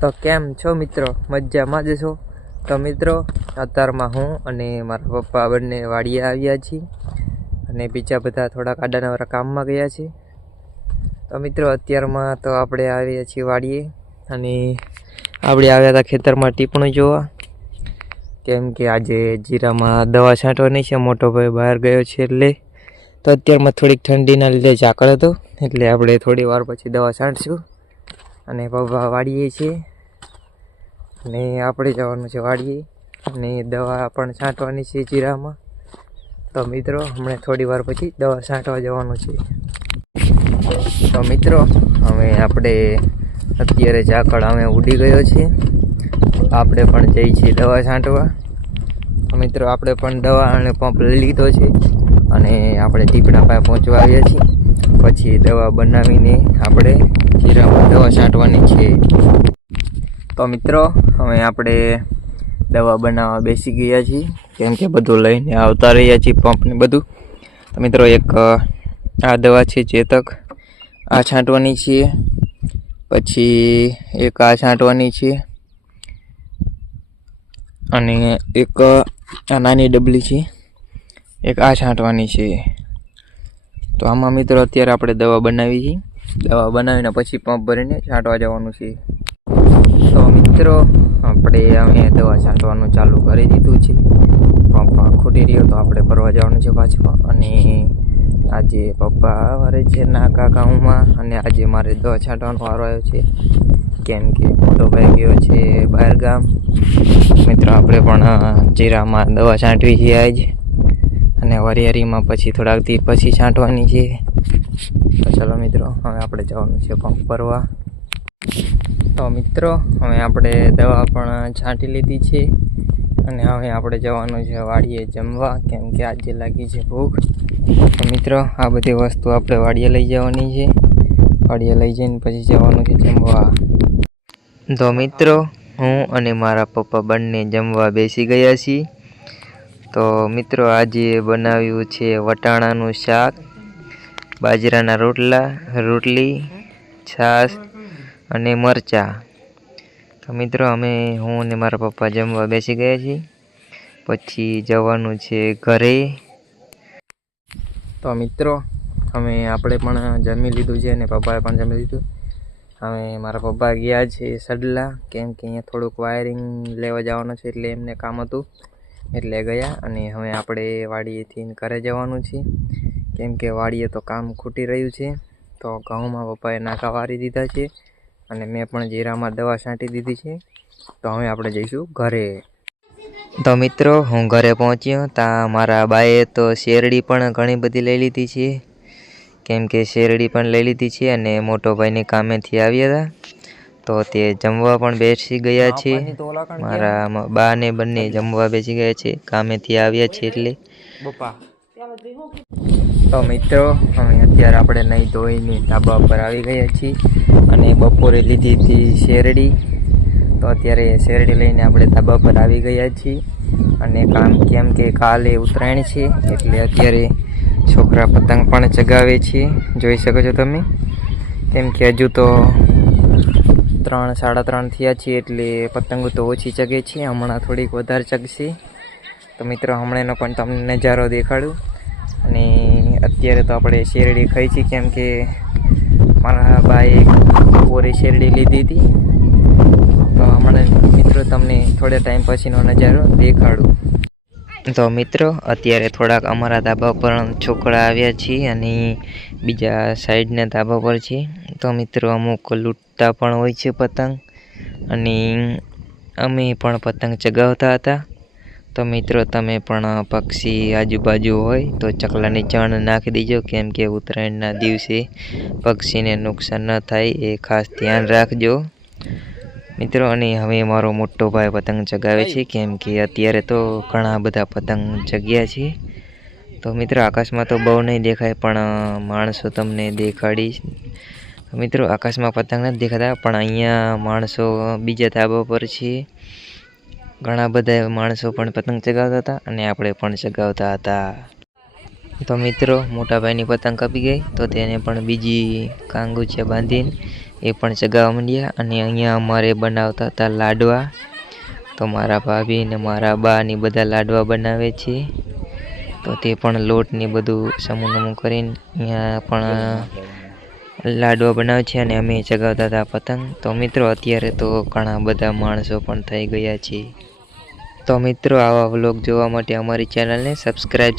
તો કેમ છો મિત્રો? મજામાં જ છો? તો મિત્રો, અત્યારમાં હું અને મારા પપ્પા બંને વાડીએ આવ્યા છીએ અને બીજા બધા થોડાક આડાનવરા કામમાં ગયા છે. તો મિત્રો, અત્યારમાં તો આપણે આવ્યા છીએ વાડીએ અને આપણે આવ્યા હતા ખેતરમાં ટીપણું જોવા. કેમ કે આજે જીરામાં દવા છાંટવાની છે, મોટો ભાઈ બહાર ગયો છે એટલે તો અત્યારમાં થોડીક ઠંડીના લીધે ઝાકળ હતો એટલે આપણે થોડી વાર પછી દવા છાંટશું. અને વાડીએ છીએ. અને આપણે જવાનું છે વાડીએ. અને દવા પણ છાંટવાની છે જીરામાં. તો મિત્રો, હમણાં થોડી વાર પછી દવા છાંટવા જવાનું છે. તો મિત્રો, હવે આપણે અત્યારે ઝાકળ અમે ઉડી ગયો છે આપણે પણ જઈએ છીએ દવા છાંટવા. મિત્રો, આપણે પણ દવા અને પંપ લઈ લીધો છે. અને આપણે દીપડા પાસે પહોંચવા આવ્યા છીએ. પછી દવા બનાવીને આપણે જીરામાં દવા છાંટવાની છે. તો મિત્રો, હવે આપણે દવા બનાવવા બેસી ગયા છીએ. કેમ કે બધું લઈને આવતા રહ્યા છીએ પંપને બધું. તો મિત્રો, એક આ દવા છે ચેતક. આ છાંટવાની છે પછી એક આ છાંટવાની છે. અને એક આ નાની ડબલી છે. એક આ છાંટવાની છે. તો આમાં મિત્રો અત્યારે આપણે દવા બનાવી છે દવા બનાવીને પછી પંપ ભરીને છાંટવા જવાનું છે. તો મિત્રો, આપણે અમે દવા છાંટવાનું ચાલુ કરી દીધું છે. પંપ ખૂટી રહ્યો તો આપણે ફરવા જવાનું છે પાછું. અને આજે પપ્પા વારે છે નાકા ગામમાં, અને આજે મારે દવા છાંટવાનો વારો આવ્યો છે. કેમ કે મોટો ભાઈ ગયો છે બહાર ગામ. મિત્રો, આપણે પણ જીરામાં દવા છાંટવી છીએ આજ. અને વરિયાળીમાં પછી થોડાક દી પછી છાંટવાની છે. તો ચાલો મિત્રો, હવે આપણે જવાનું છે પંપ ભરવા. તો મિત્રો, હવે આપણે દવા પણ છાંટી લીધી છે. અને હવે આપણે જવાનું છે વાડીએ જમવા, કેમ કે આજે લાગી છે ભૂખ. તો મિત્રો, આ બધી વસ્તુ આપણે વાડીએ લઈ જવાની છે. વાડીએ લઈ જઈને પછી જવાનું છે જમવા. તો મિત્રો, હું અને મારા પપ્પા બંને જમવા બેસી ગયા છીએ. તો મિત્રો, આજે બનાવ્યું છે વટાણાનું શાક, બાજરાના રોટલા, રોટલી, છાશ અને મરચાં. તો મિત્રો, અમે હું અને મારા પપ્પા જમવા બેસી ગયા છીએ. પછી જવાનું છે ઘરે. તો મિત્રો, અમે આપણે પણ જમી લીધું છે અને પપ્પાએ પણ જમી લીધું. હવે મારા પપ્પા ગયા છે સડલા, કેમ કે અહીંયા થોડુંક વાયરિંગ લેવા જવાનું છે એટલે એમને કામ હતું. એટલે ગયા અને હવે આપણે વાડીએથી ઘરે જવાનું છે. કેમ કે વાડીએ તો કામ ખૂટી રહ્યું છે, તો ઘઉંમાં પપ્પાએ નાકા વારી દીધા છે અને મેં પણ જીરામાં દવા છાંટી દીધી છે. તો હવે આપણે જઈશું ઘરે. તો મિત્રો, હું ઘરે પહોંચ્યો ત્યાં મારા બાએ તો શેરડી પણ ઘણી બધી લઈ લીધી છે. કેમ કે શેરડી પણ લઈ લીધી છે અને મોટો ભાઈની કામેથી આવ્યા હતા. તો તે જમવા પણ બેસી ગયા છે મારા બા ને બંને જમવા બેસી ગયા છે કામેથી આવ્યા છે એટલે. તો મિત્રો અમે અત્યારે આપણે નહીં ધોઈને ધાબા પર આવી ગયા છીએ અને બપોરે લીધી હતી શેરડી. તો અત્યારે શેરડી લઈને આપણે ધાબા પર આવી ગયા છીએ અને કામ કેમ કે કાલે ઉત્તરાયણ છે એટલે અત્યારે છોકરા પતંગ પણ ચગાવે છે. જોઈ શકો છો તમે? કેમ કે હજુ તો ત્રણ, સાડા ત્રણ થયા છીએ એટલે પતંગો તો ઓછી ચગે છે, હમણાં થોડીક વધારે ચગશે. તો મિત્રો, હમણાંનો પણ તમને નજારો દેખાડું. અને અત્યારે તો આપણે શેરડી ખાઈ છીએ, કેમ કે મારા ભાઈએ ઓરે શેરડી લીધી હતી. તો હમણાં મિત્રો, તમને થોડા ટાઈમ પછીનો નજારો દેખાડું. તો મિત્રો, અત્યારે થોડાક અમારા ધાબા પર છોકરા આવ્યા છીએ અને બીજા સાઈડના ધાબા પર છે. તો મિત્રો અમુક લૂંટતા પણ હોય છે પતંગ અને અમે પણ પતંગ ચગાવતા હતા. તો મિત્રો તમે પણ પક્ષી આજુબાજુ હોય તો ચકલાની ચણ નાખી દેજો. કેમ કે ઉત્તરાયણના દિવસે પક્ષીને નુકસાન ન થાય એ ખાસ ધ્યાન રાખજો. મિત્રો અને હવે મારો મોટો ભાઈ પતંગ ચગાવે છે. કેમ કે અત્યારે તો ઘણા બધા પતંગ ચગ્યા છે. તો મિત્રો આકાશમાં તો બહુ નહીં દેખાય પણ માણસો તમને દેખાડીશ. મિત્રો, આકાશમાં પતંગ નથી દેખાતા, પણ અહીંયા માણસો બીજા ધાબા પર છે. ઘણા બધા માણસો પણ પતંગ ચગાવતા હતા અને આપણે પણ ચગાવતા હતા. તો મિત્રો, મોટાભાઈની પતંગ કપી ગઈ, તો તેને પણ બીજી કાંગુચિયા બાંધીને એ પણ ચગાવવા માંડ્યા અને અહીંયા અમારે બનાવતા હતા લાડવા. તો મારા ભાભી ને મારા બા બધા લાડવા બનાવે છે. તો તે પણ લોટ ને બધું સમૂહ કરીને અહીંયા પણ લાડવા બનાવે છે અને અમે ચગાવતા હતા પતંગ. તો મિત્રો, અત્યારે તો ઘણા બધા માણસો પણ થઈ ગયા છે તો મિત્રો, આવા વ્લોગ જોવા માટે અમારી ચેનલને સબસ્ક્રાઈબ